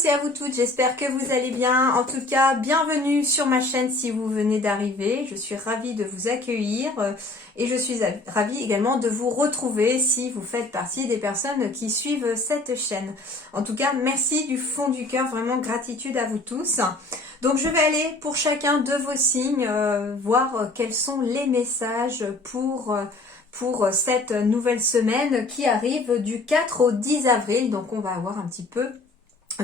tous et à vous toutes, j'espère que vous allez bien. En tout cas, bienvenue sur ma chaîne si vous venez d'arriver. Je suis ravie de vous accueillir et je suis ravie également de vous retrouver si vous faites partie des personnes qui suivent cette chaîne. En tout cas, merci du fond du cœur, vraiment gratitude à vous tous. Donc je vais aller pour chacun de vos signes voir quels sont les messages pour cette nouvelle semaine qui arrive du 4 au 10 avril. Donc on va voir un petit peu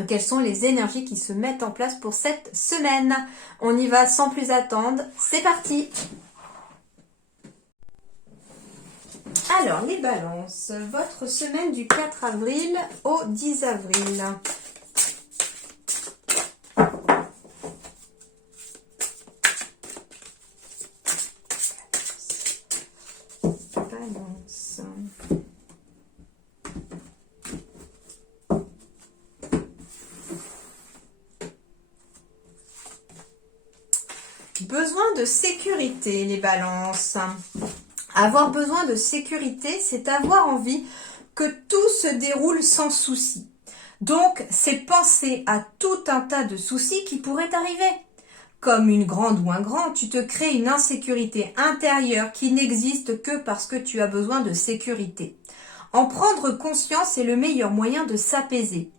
quelles sont les énergies qui se mettent en place pour cette semaine. On y va sans plus attendre. C'est parti! Alors, les balances, votre semaine du 4 avril au 10 avril. Balance. Besoin de sécurité, les balances. Avoir besoin de sécurité, c'est avoir envie que tout se déroule sans souci. Donc, c'est penser à tout un tas de soucis qui pourraient arriver. Comme une grande ou un grand, tu te crées une insécurité intérieure qui n'existe que parce que tu as besoin de sécurité. En prendre conscience est le meilleur moyen de s'apaiser.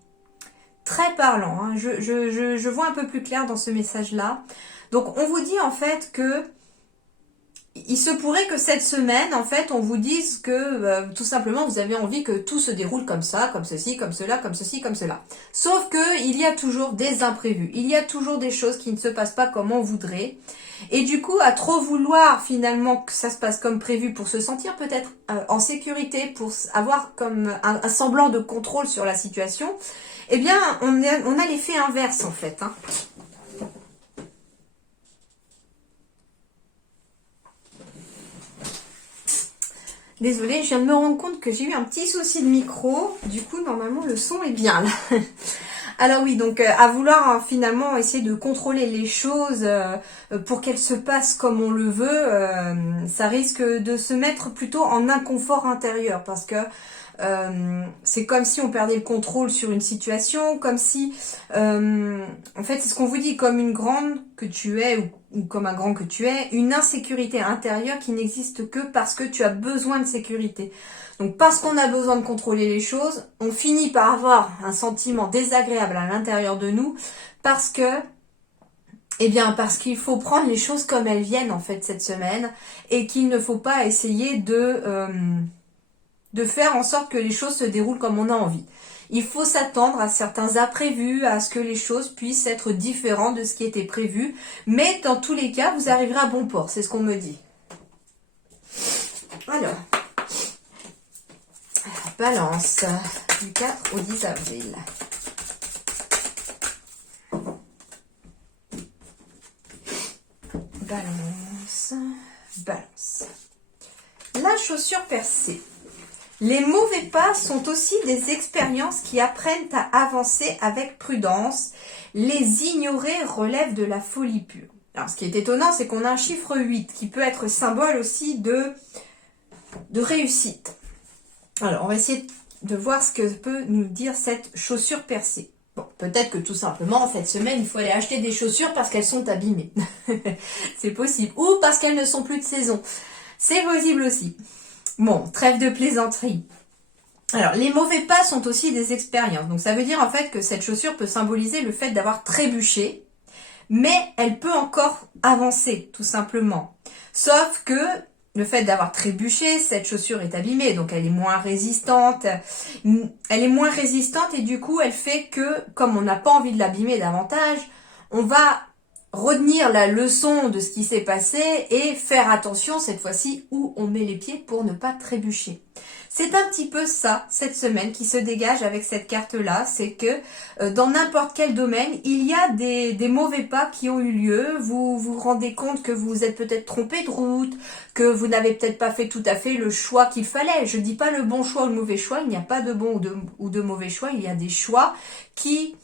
Très parlant, hein. Je vois un peu plus clair dans ce message-là. Donc, on vous dit en fait que il se pourrait que cette semaine, en fait, on vous dise que tout simplement, vous avez envie que tout se déroule comme ça, comme ceci, comme cela, comme ceci, comme cela. Sauf que il y a toujours des imprévus. Il y a toujours des choses qui ne se passent pas comme on voudrait. Et du coup, à trop vouloir finalement que ça se passe comme prévu pour se sentir peut-être en sécurité, pour avoir comme un semblant de contrôle sur la situation, eh bien, on a l'effet inverse en fait, hein. Désolée, je viens de me rendre compte que j'ai eu un petit souci de micro. Du coup, normalement, le son est bien là. Alors oui, donc à vouloir finalement essayer de contrôler les choses pour qu'elles se passent comme on le veut, ça risque de se mettre plutôt en inconfort intérieur parce que c'est comme si on perdait le contrôle sur une situation, comme si, en fait, c'est ce qu'on vous dit, comme une grande que tu es ou comme un grand que tu es, une insécurité intérieure qui n'existe que parce que tu as besoin de sécurité. Donc, parce qu'on a besoin de contrôler les choses, on finit par avoir un sentiment désagréable à l'intérieur de nous parce que, eh bien, parce qu'il faut prendre les choses comme elles viennent, en fait, cette semaine et qu'il ne faut pas essayer de faire en sorte que les choses se déroulent comme on a envie. Il faut s'attendre à certains imprévus, à ce que les choses puissent être différentes de ce qui était prévu. Mais dans tous les cas, vous arriverez à bon port. C'est ce qu'on me dit. Alors, balance du 4 au 10 avril. Balance, balance. La chaussure percée. Les mauvais pas sont aussi des expériences qui apprennent à avancer avec prudence. Les ignorer relève de la folie pure. Alors, ce qui est étonnant, c'est qu'on a un chiffre 8 qui peut être symbole aussi de réussite. Alors, on va essayer de voir ce que peut nous dire cette chaussure percée. Bon, peut-être que tout simplement, cette semaine, il faut aller acheter des chaussures parce qu'elles sont abîmées. C'est possible. Ou parce qu'elles ne sont plus de saison. C'est possible aussi. Bon, trêve de plaisanterie. Alors, les mauvais pas sont aussi des expériences. Donc, ça veut dire en fait que cette chaussure peut symboliser le fait d'avoir trébuché, mais elle peut encore avancer, tout simplement. Sauf que le fait d'avoir trébuché, cette chaussure est abîmée, donc elle est moins résistante. Elle est moins résistante et du coup, elle fait que, comme on n'a pas envie de l'abîmer davantage, on va retenir la leçon de ce qui s'est passé et faire attention cette fois-ci où on met les pieds pour ne pas trébucher. C'est un petit peu ça, cette semaine qui se dégage avec cette carte-là, c'est que dans n'importe quel domaine, il y a des mauvais pas qui ont eu lieu, vous vous rendez compte que vous êtes peut-être trompé de route, que vous n'avez peut-être pas fait tout à fait le choix qu'il fallait. Je dis pas le bon choix ou le mauvais choix, il n'y a pas de bon ou de mauvais choix, il y a des choix qui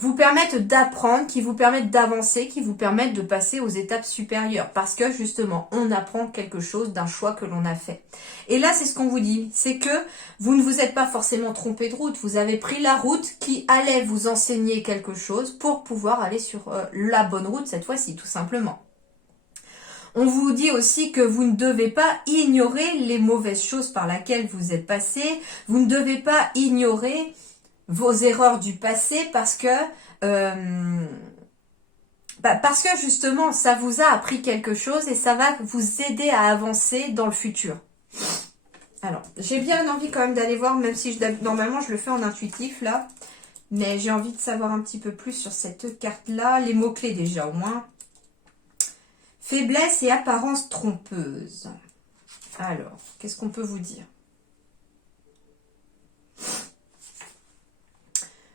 vous permettent d'apprendre, qui vous permettent d'avancer, qui vous permettent de passer aux étapes supérieures. Parce que justement, on apprend quelque chose d'un choix que l'on a fait. Et là, c'est ce qu'on vous dit, c'est que vous ne vous êtes pas forcément trompé de route. Vous avez pris la route qui allait vous enseigner quelque chose pour pouvoir aller sur la bonne route cette fois-ci, tout simplement. On vous dit aussi que vous ne devez pas ignorer les mauvaises choses par lesquelles vous êtes passé. Vous ne devez pas ignorer vos erreurs du passé parce que justement ça vous a appris quelque chose et ça va vous aider à avancer dans le futur. Alors j'ai bien envie quand même d'aller voir, même si normalement je le fais en intuitif là, mais j'ai envie de savoir un petit peu plus sur cette carte là, les mots clés déjà au moins. Faiblesse et apparence trompeuse. Alors qu'est-ce qu'on peut vous dire?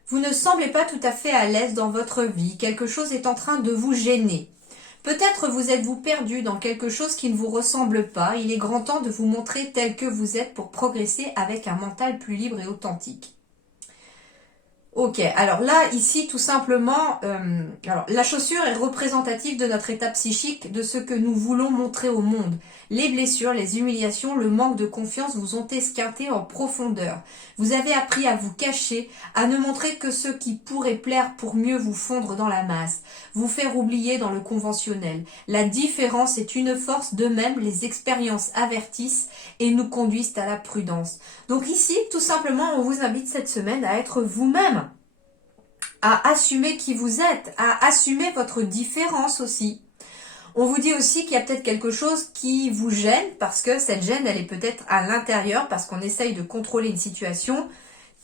Vous ne semblez pas tout à fait à l'aise dans votre vie. Quelque chose est en train de vous gêner. Peut-être vous êtes-vous perdu dans quelque chose qui ne vous ressemble pas. Il est grand temps de vous montrer tel que vous êtes pour progresser avec un mental plus libre et authentique. Ok, alors là, ici, tout simplement, la chaussure est représentative de notre état psychique, de ce que nous voulons montrer au monde. Les blessures, les humiliations, le manque de confiance vous ont esquinté en profondeur. Vous avez appris à vous cacher, à ne montrer que ce qui pourrait plaire pour mieux vous fondre dans la masse, vous faire oublier dans le conventionnel. La différence est une force, de même les expériences avertissent et nous conduisent à la prudence. Donc ici, tout simplement, on vous invite cette semaine à être vous-même, à assumer qui vous êtes, à assumer votre différence aussi. On vous dit aussi qu'il y a peut-être quelque chose qui vous gêne, parce que cette gêne, elle est peut-être à l'intérieur, parce qu'on essaye de contrôler une situation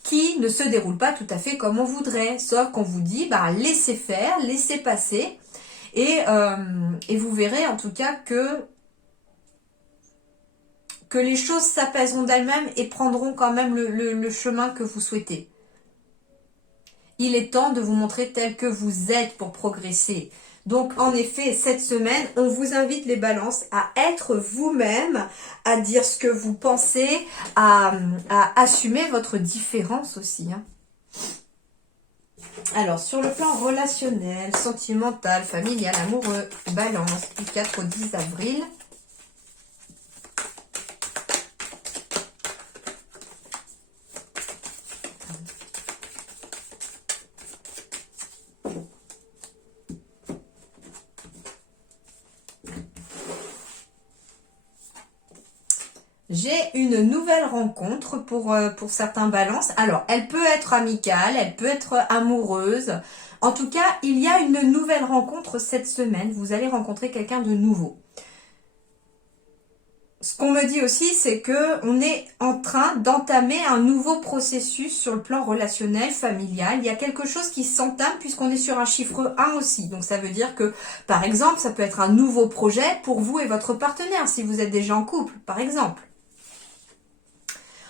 qui ne se déroule pas tout à fait comme on voudrait. Sauf qu'on vous dit, laissez faire, laissez passer, et vous verrez en tout cas que les choses s'apaiseront d'elles-mêmes et prendront quand même le chemin que vous souhaitez. Il est temps de vous montrer tel que vous êtes pour progresser. Donc, en effet, cette semaine, on vous invite les balances à être vous-même, à dire ce que vous pensez, à assumer votre différence aussi. Alors, sur le plan relationnel, sentimental, familial, amoureux, balance, du 4 au 10 avril. J'ai une nouvelle rencontre pour certains balances. Alors, elle peut être amicale, elle peut être amoureuse. En tout cas, il y a une nouvelle rencontre cette semaine. Vous allez rencontrer quelqu'un de nouveau. Ce qu'on me dit aussi, c'est que on est en train d'entamer un nouveau processus sur le plan relationnel, familial. Il y a quelque chose qui s'entame puisqu'on est sur un chiffre 1 aussi. Donc ça veut dire que, par exemple, ça peut être un nouveau projet pour vous et votre partenaire, si vous êtes déjà en couple, par exemple.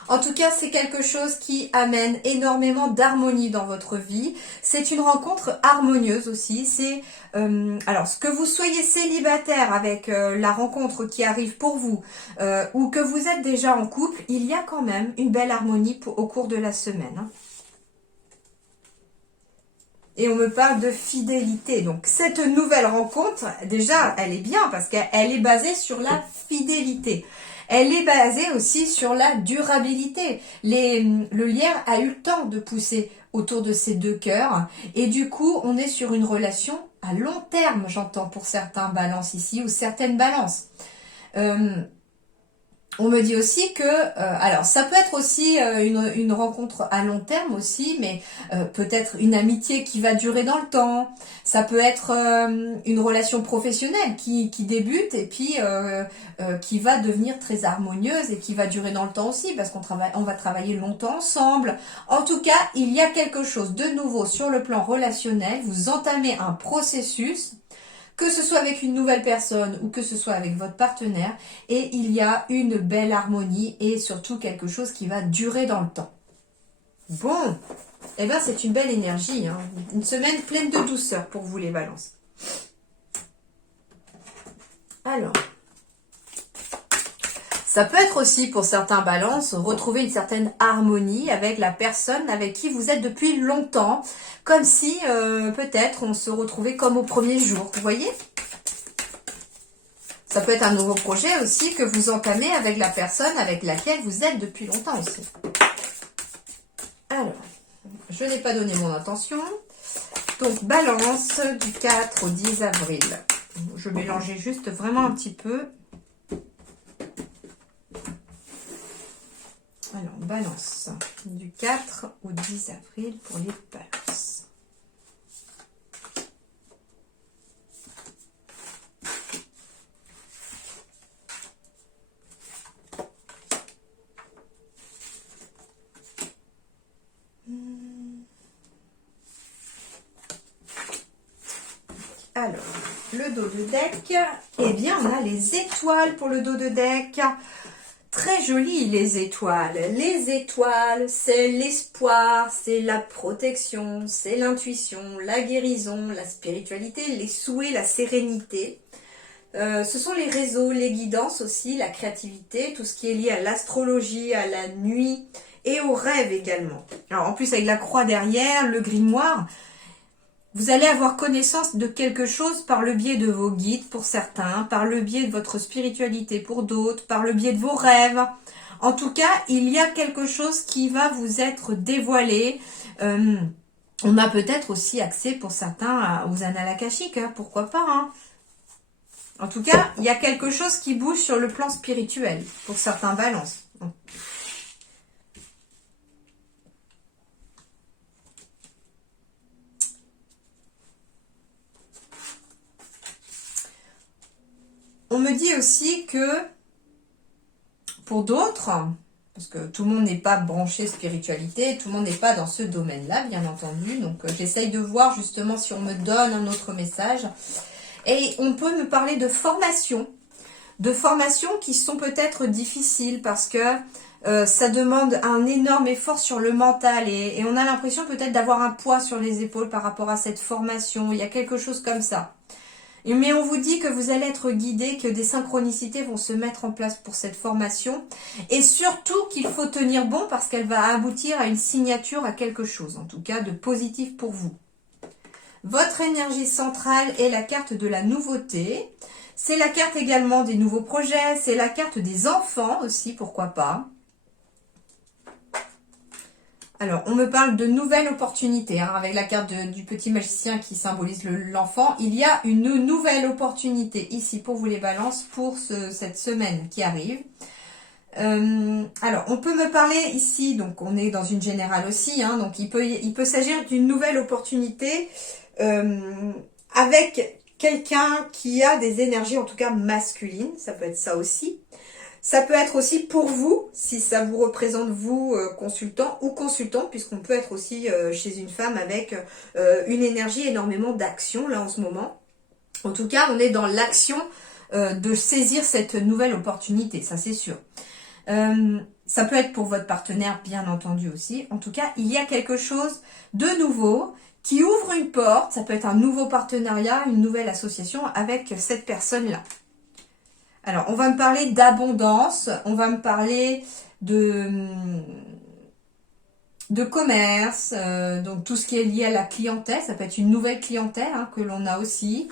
En tout cas, c'est quelque chose qui amène énormément d'harmonie dans votre vie. C'est une rencontre harmonieuse aussi. C'est alors, ce que vous soyez célibataire avec la rencontre qui arrive pour vous ou que vous êtes déjà en couple, il y a quand même une belle harmonie au cours de la semaine. Et on me parle de fidélité. Donc, cette nouvelle rencontre, déjà, elle est bien parce qu'elle est basée sur la fidélité. Elle est basée aussi sur la durabilité. Le lierre a eu le temps de pousser autour de ces deux cœurs. Et du coup, on est sur une relation à long terme, j'entends pour certains balances ici, ou certaines balances. On me dit aussi que, alors ça peut être aussi une rencontre à long terme aussi, mais peut-être une amitié qui va durer dans le temps. Ça peut être une relation professionnelle qui débute et puis qui va devenir très harmonieuse et qui va durer dans le temps aussi parce on va travailler longtemps ensemble. En tout cas, il y a quelque chose de nouveau sur le plan relationnel. Vous entamez un processus, que ce soit avec une nouvelle personne ou que ce soit avec votre partenaire, et il y a une belle harmonie et surtout quelque chose qui va durer dans le temps. Bon, eh ben c'est une belle énergie, hein. Une semaine pleine de douceur pour vous les balances. Alors, ça peut être aussi pour certains balances retrouver une certaine harmonie avec la personne avec qui vous êtes depuis longtemps. comme si peut-être on se retrouvait comme au premier jour, vous voyez? Ça peut être un nouveau projet aussi que vous entamez avec la personne avec laquelle vous êtes depuis longtemps aussi. Alors, je n'ai pas donné mon intention. Donc, balance du 4 au 10 avril. Je mélangeais juste vraiment un petit peu. Alors, balance du 4 au 10 avril pour les balances. Alors, le dos de deck, eh bien, on a les étoiles pour le dos de deck. Très joli, les étoiles. Les étoiles, c'est l'espoir, c'est la protection, c'est l'intuition, la guérison, la spiritualité, les souhaits, la sérénité. Ce sont les réseaux, les guidances aussi, la créativité, tout ce qui est lié à l'astrologie, à la nuit et aux rêves également. Alors, en plus, avec la croix derrière, le grimoire, vous allez avoir connaissance de quelque chose par le biais de vos guides pour certains, par le biais de votre spiritualité pour d'autres, par le biais de vos rêves. En tout cas, il y a quelque chose qui va vous être dévoilé. On a peut-être aussi accès pour certains aux annales akashiques, hein, pourquoi pas. Hein. En tout cas, il y a quelque chose qui bouge sur le plan spirituel pour certains balances. On me dit aussi que pour d'autres, parce que tout le monde n'est pas branché spiritualité, tout le monde n'est pas dans ce domaine-là, bien entendu. Donc, j'essaye de voir justement si on me donne un autre message. Et on peut me parler de formations qui sont peut-être difficiles parce que ça demande un énorme effort sur le mental et on a l'impression peut-être d'avoir un poids sur les épaules par rapport à cette formation. Il y a quelque chose comme ça. Mais on vous dit que vous allez être guidé, que des synchronicités vont se mettre en place pour cette formation. Et surtout qu'il faut tenir bon parce qu'elle va aboutir à une signature, à quelque chose, en tout cas de positif pour vous. Votre énergie centrale est la carte de la nouveauté. C'est la carte également des nouveaux projets. C'est la carte des enfants aussi, pourquoi pas. Alors, on me parle de nouvelles opportunités, hein, avec la carte du petit magicien qui symbolise l'enfant. Il y a une nouvelle opportunité ici pour vous les balances pour cette semaine qui arrive. Alors, on peut me parler ici, donc on est dans une générale aussi, hein, donc il peut s'agir d'une nouvelle opportunité avec quelqu'un qui a des énergies en tout cas masculines, ça peut être ça aussi. Ça peut être aussi pour vous, si ça vous représente vous, consultant ou consultante, puisqu'on peut être aussi chez une femme avec une énergie énormément d'action, là, en ce moment. En tout cas, on est dans l'action de saisir cette nouvelle opportunité, ça c'est sûr. Ça peut être pour votre partenaire, bien entendu aussi. En tout cas, il y a quelque chose de nouveau qui ouvre une porte. Ça peut être un nouveau partenariat, une nouvelle association avec cette personne-là. Alors, on va me parler d'abondance, on va me parler de commerce, donc tout ce qui est lié à la clientèle, ça peut être une nouvelle clientèle hein, que l'on a aussi.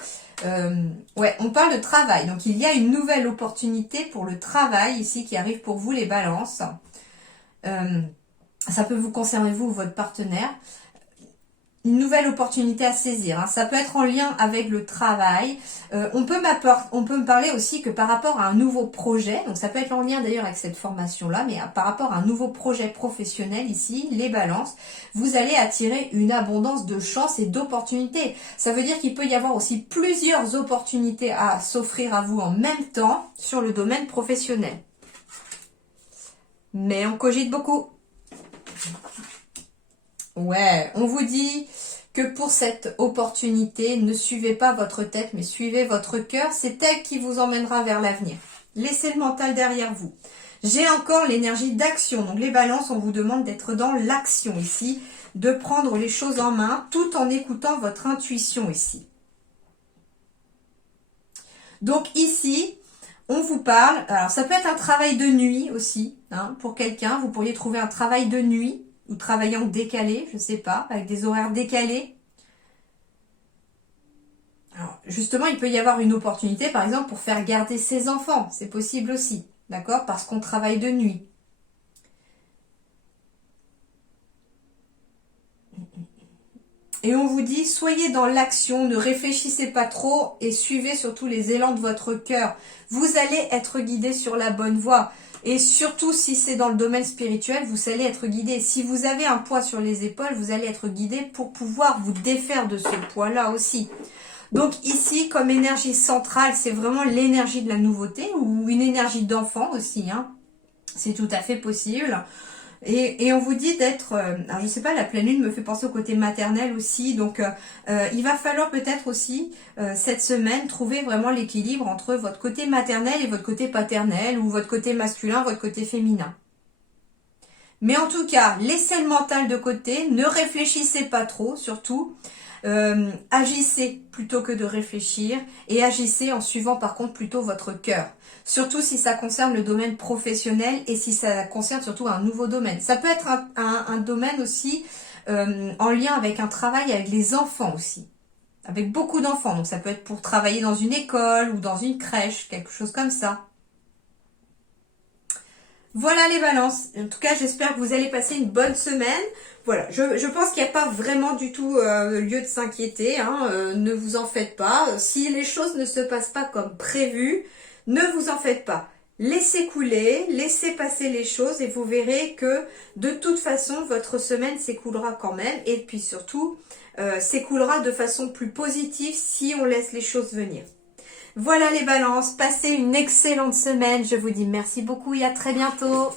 Ouais, on parle de travail, donc il y a une nouvelle opportunité pour le travail ici qui arrive pour vous les balances. Ça peut vous concerner vous ou votre partenaire. Une nouvelle opportunité à saisir. Hein. Ça peut être en lien avec le travail. On peut me parler aussi que par rapport à un nouveau projet, donc ça peut être en lien d'ailleurs avec cette formation-là, mais par rapport à un nouveau projet professionnel ici, les balances, vous allez attirer une abondance de chances et d'opportunités. Ça veut dire qu'il peut y avoir aussi plusieurs opportunités à s'offrir à vous en même temps sur le domaine professionnel. Mais on cogite beaucoup. Ouais, on vous dit que pour cette opportunité, ne suivez pas votre tête, mais suivez votre cœur. C'est elle qui vous emmènera vers l'avenir. Laissez le mental derrière vous. J'ai encore l'énergie d'action. Donc les balances, on vous demande d'être dans l'action ici, de prendre les choses en main tout en écoutant votre intuition ici. Donc ici, on vous parle, alors ça peut être un travail de nuit aussi, hein, pour quelqu'un. Vous pourriez trouver un travail de nuit ou travailler en décalé, je sais pas, avec des horaires décalés. Alors, justement, il peut y avoir une opportunité, par exemple, pour faire garder ses enfants. C'est possible aussi, d'accord? Parce qu'on travaille de nuit. Et on vous dit, soyez dans l'action, ne réfléchissez pas trop et suivez surtout les élans de votre cœur. Vous allez être guidé sur la bonne voie. Et surtout, si c'est dans le domaine spirituel, vous allez être guidé. Si vous avez un poids sur les épaules, vous allez être guidé pour pouvoir vous défaire de ce poids-là aussi. Donc ici, comme énergie centrale, c'est vraiment l'énergie de la nouveauté ou une énergie d'enfant aussi, hein. C'est tout à fait possible. Et on vous dit d'être, alors je sais pas, la pleine lune me fait penser au côté maternel aussi, donc il va falloir peut-être aussi cette semaine trouver vraiment l'équilibre entre votre côté maternel et votre côté paternel, ou votre côté masculin, votre côté féminin. Mais en tout cas, laissez le mental de côté, ne réfléchissez pas trop surtout, agissez plutôt que de réfléchir, et agissez en suivant par contre plutôt votre cœur. Surtout si ça concerne le domaine professionnel et si ça concerne surtout un nouveau domaine. Ça peut être un domaine aussi en lien avec un travail avec les enfants aussi. Avec beaucoup d'enfants. Donc ça peut être pour travailler dans une école ou dans une crèche, quelque chose comme ça. Voilà les balances. En tout cas, j'espère que vous allez passer une bonne semaine. Voilà, je pense qu'il n'y a pas vraiment du tout lieu de s'inquiéter, hein. Ne vous en faites pas. Si les choses ne se passent pas comme prévu, ne vous en faites pas. Laissez couler, laissez passer les choses et vous verrez que de toute façon, votre semaine s'écoulera quand même. Et puis surtout, s'écoulera de façon plus positive si on laisse les choses venir. Voilà les balances, passez une excellente semaine. Je vous dis merci beaucoup et à très bientôt.